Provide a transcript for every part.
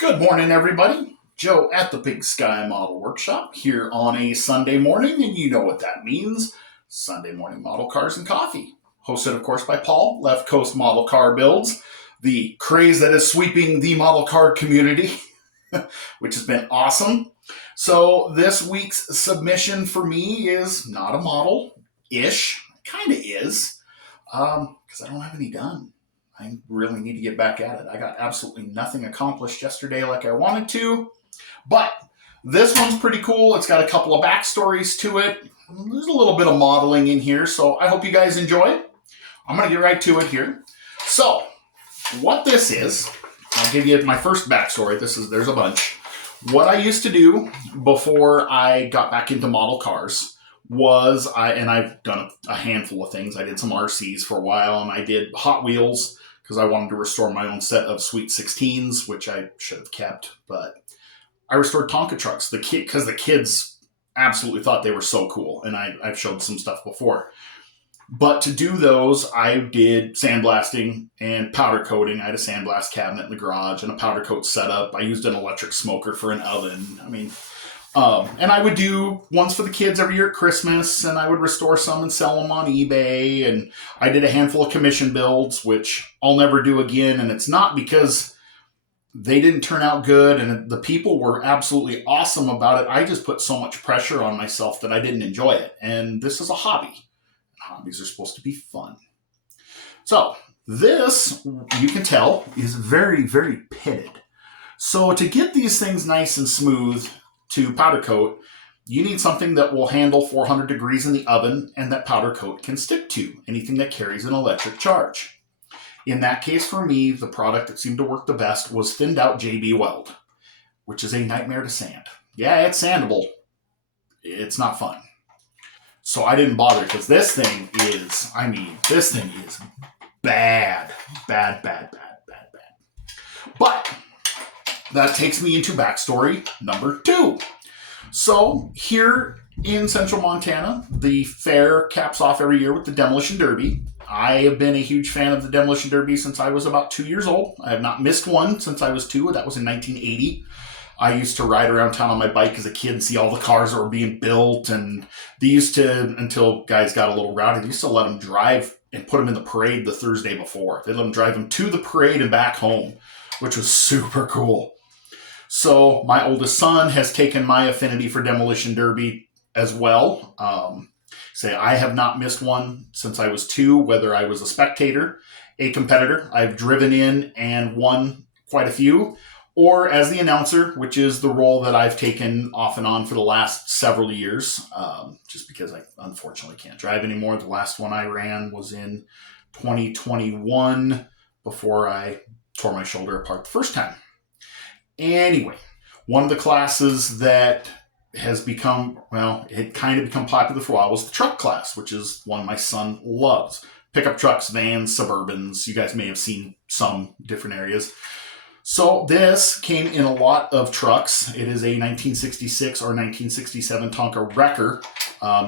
Good morning, everybody. Joe at the Big Sky Model Workshop here on a Sunday morning, and you know what that means. Sunday morning model cars and coffee. Hosted, of course, by Paul, Left Coast Model Car Builds, the craze that is sweeping the model car community, which has been awesome. So this week's submission for me is not a model-ish. Kind of is, because I don't have any done. I really need to get back at it. I got absolutely nothing accomplished yesterday like I wanted to. But this one's pretty cool. It's got a couple of backstories to it. There's a little bit of modeling in here, so I hope you guys enjoy. I'm going to get right to it here. So, what this is, I'll give you my first backstory. There's a bunch. What I used to do before I got back into model cars was, I've done a handful of things. I did some RCs for a while, and I did Hot Wheels, because I wanted to restore my own set of Sweet 16s, which I should have kept. But I restored Tonka trucks, because the kids absolutely thought they were so cool. And I've showed some stuff before. But to do those, I did sandblasting and powder coating. I had a sandblast cabinet in the garage and a powder coat setup. I used an electric smoker for an oven. And I would do ones for the kids every year at Christmas, and I would restore some and sell them on eBay. And I did a handful of commission builds, which I'll never do again. And it's not because they didn't turn out good and the people were absolutely awesome about it. I just put so much pressure on myself that I didn't enjoy it. And this is a hobby. Hobbies are supposed to be fun. So this, you can tell, is very, very pitted. So to get these things nice and smooth to powder coat, you need something that will handle 400 degrees in the oven and that powder coat can stick to, anything that carries an electric charge. In that case, for me, the product that seemed to work the best was thinned out JB Weld, which is a nightmare to sand. Yeah, it's sandable. It's not fun. So I didn't bother, because this thing is bad. Bad. But that takes me into backstory number 2. So here in central Montana, the fair caps off every year with the Demolition Derby. I have been a huge fan of the Demolition Derby since I was about 2 years old. I have not missed one since I was 2. That was in 1980. I used to ride around town on my bike as a kid and see all the cars that were being built. And they used to, until guys got a little rowdy, they used to let them drive and put them in the parade the Thursday before. They let them drive them to the parade and back home, which was super cool. So my oldest son has taken my affinity for Demolition Derby as well. I have not missed one since I was 2, whether I was a spectator, a competitor. I've driven in and won quite a few, or as the announcer, which is the role that I've taken off and on for the last several years, just because I unfortunately can't drive anymore. The last one I ran was in 2021 before I tore my shoulder apart the first time. Anyway, one of the classes that has become, it kind of become popular for a while was the truck class, which is one my son loves. Pickup trucks, vans, Suburbans. You guys may have seen some different areas. So this came in a lot of trucks. It is a 1966 or 1967 Tonka wrecker.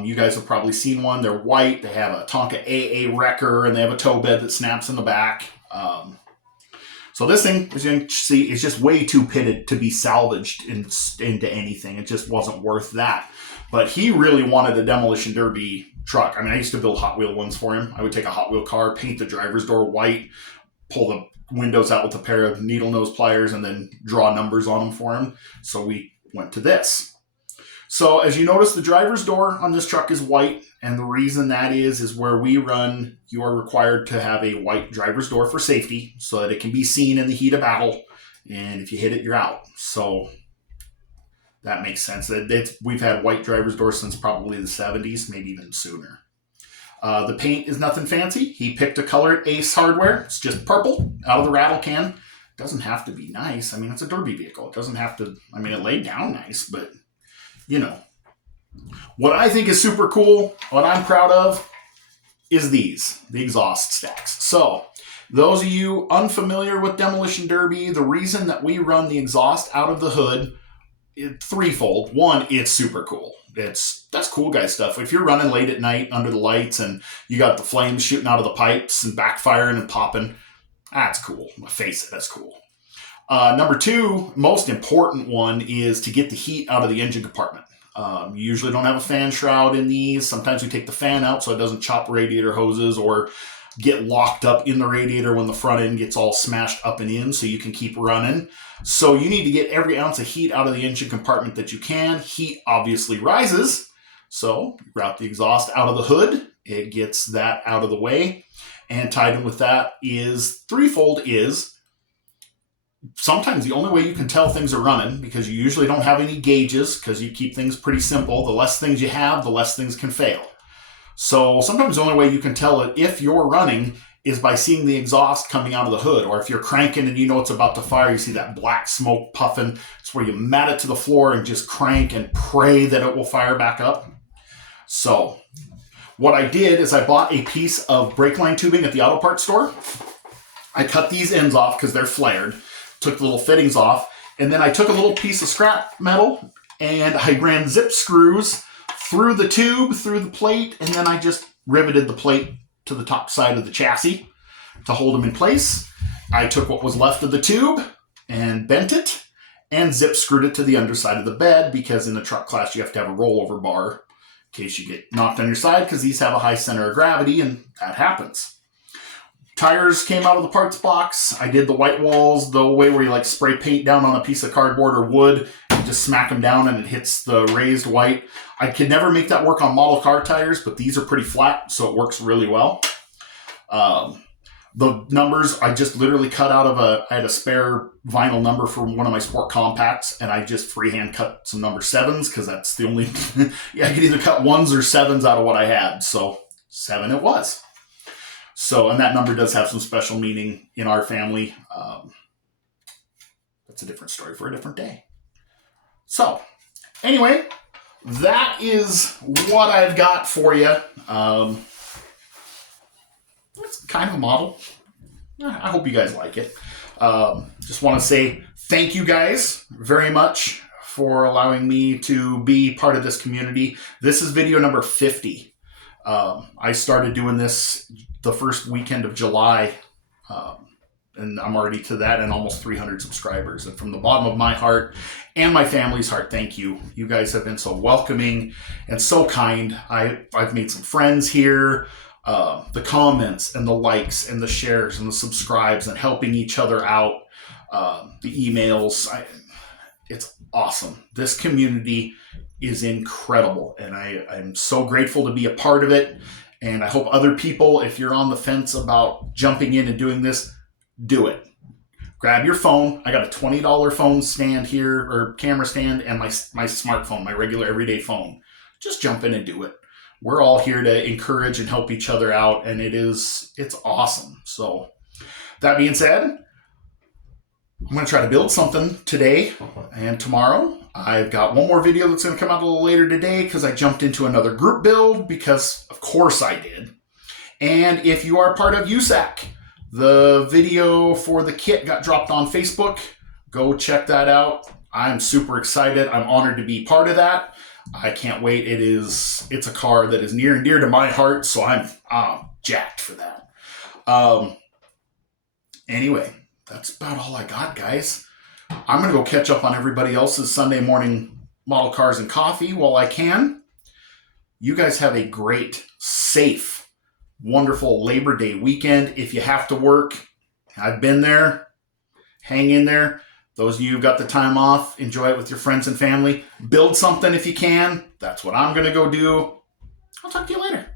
You guys have probably seen one. They're white. They have a Tonka AA wrecker, and they have a tow bed that snaps in the back. So this thing, as you can see, is just way too pitted to be salvaged into anything. It just wasn't worth that. But he really wanted a Demolition Derby truck. I used to build Hot Wheel ones for him. I would take a Hot Wheel car, paint the driver's door white, pull the windows out with a pair of needle nose pliers, and then draw numbers on them for him. So we went to this. So as you notice, the driver's door on this truck is white. And the reason that is where we run, you are required to have a white driver's door for safety so that it can be seen in the heat of battle. And if you hit it, you're out. So that makes sense. We've had white driver's doors since probably the 70s, maybe even sooner. The paint is nothing fancy. He picked a color at Ace Hardware. It's just purple out of the rattle can. It doesn't have to be nice. It's a derby vehicle. It doesn't have to, it laid down nice, but what I think is super cool, what I'm proud of, is the exhaust stacks. So those of you unfamiliar with Demolition Derby, the reason that we run the exhaust out of the hood is threefold. One, it's super cool. That's cool guy stuff. If you're running late at night under the lights and you got the flames shooting out of the pipes and backfiring and popping, that's cool. Face it, that's cool. Number two, most important one, is to get the heat out of the engine compartment. You usually don't have a fan shroud in these. Sometimes we take the fan out so it doesn't chop radiator hoses or get locked up in the radiator when the front end gets all smashed up and in, so you can keep running. So you need to get every ounce of heat out of the engine compartment that you can. Heat obviously rises, so you route the exhaust out of the hood. It gets that out of the way. And tied in with that is threefold is sometimes the only way you can tell things are running, because you usually don't have any gauges because you keep things pretty simple. The less things you have, the less things can fail. So sometimes the only way you can tell it if you're running is by seeing the exhaust coming out of the hood. Or if you're cranking and you know it's about to fire, you see that black smoke puffing. It's where you mat it to the floor and just crank and pray that it will fire back up. So what I did is I bought a piece of brake line tubing at the auto parts store. I cut these ends off because they're flared, took the little fittings off, and then I took a little piece of scrap metal and I ran zip screws through the tube, through the plate, and then I just riveted the plate to the top side of the chassis to hold them in place. I took what was left of the tube and bent it and zip screwed it to the underside of the bed, because in the truck class you have to have a rollover bar in case you get knocked on your side, because these have a high center of gravity and that happens. Tires came out of the parts box. I did the white walls the way where you like spray paint down on a piece of cardboard or wood and just smack them down and it hits the raised white. I could never make that work on model car tires, but these are pretty flat, so it works really well. The numbers, I just literally cut out of I had a spare vinyl number for one of my sport compacts, and I just freehand cut some number 7s because that's the only, yeah, I could either cut 1s or 7s out of what I had. So 7 it was. So, and that number does have some special meaning in our family. That's a different story for a different day. So, anyway, that is what I've got for you. It's kind of a model. I hope you guys like it. Just want to say thank you guys very much for allowing me to be part of this community. This is video number 50. I started doing this the first weekend of July, and I'm already to that and almost 300 subscribers. And from the bottom of my heart and my family's heart, thank you. You guys have been so welcoming and so kind. I've made some friends here. The comments and the likes and the shares and the subscribes and helping each other out, the emails. It's awesome. This community is incredible, and I'm so grateful to be a part of it. And I hope other people, if you're on the fence about jumping in and doing this, do it. Grab your phone. I got a $20 phone stand here, or camera stand, and my smartphone, my regular everyday phone. Just jump in and do it. We're all here to encourage and help each other out, and it's awesome. So that being said, I'm going to try to build something today and tomorrow. I've got one more video that's going to come out a little later today because I jumped into another group build, because of course I did. And if you are part of USAC, the video for the kit got dropped on Facebook. Go check that out. I'm super excited. I'm honored to be part of that. I can't wait. It's a car that is near and dear to my heart, so I'm jacked for that. Anyway, that's about all I got, guys. I'm going to go catch up on everybody else's Sunday morning model cars and coffee while I can. You guys have a great, safe, wonderful Labor Day weekend. If you have to work, I've been there. Hang in there. Those of you who've got the time off, enjoy it with your friends and family. Build something if you can. That's what I'm going to go do. I'll talk to you later.